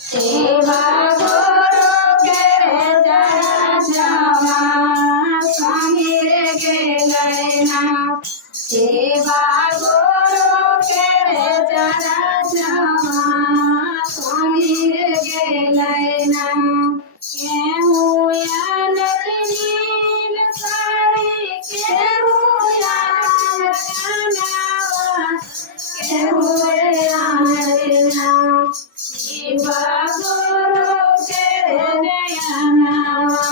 सेवा गुरु केरे जरा जमा स्वामी रे गेलैना सेवा गुरु केरे जरा जमा स्वामी रे गेलैना केहूँ यान नील साड़ी केहूँ यान कनावा केहूँ यान रेना सेवा गुरु केरे नयनवा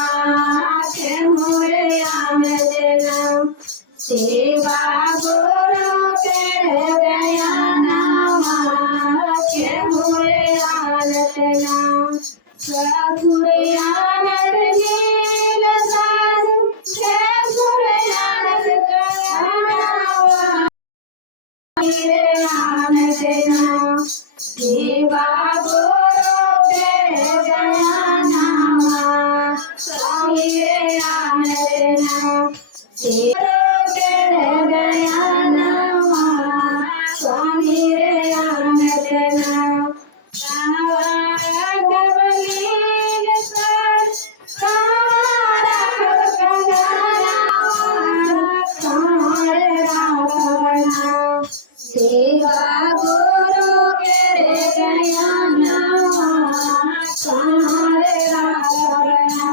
केहूँ यान रेना सेवा गुरु केरे नयनवा केहूँ यान रेना सखुयान नील साड़ी केहूँ यान कनावा सेवा गुरु केरे नयनवा स्वामी रे यान रेना गुरु केरे नयनवा स्वामी रे यान रेना गवलील साड़ी कारा कंगना सेवा गुरु केरे नयनवा स्वामी राघवना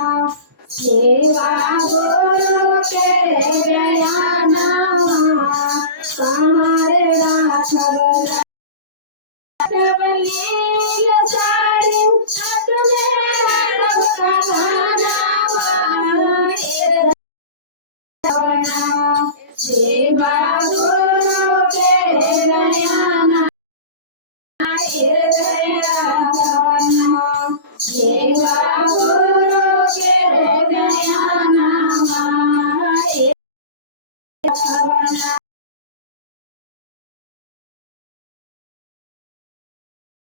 सेवा गुरु केरे नयनवा स्वामी राघवना गवलील साड़ी हाथ में सेवा गुरु केरे नयनवा सेवा गुरु केरे नयनवा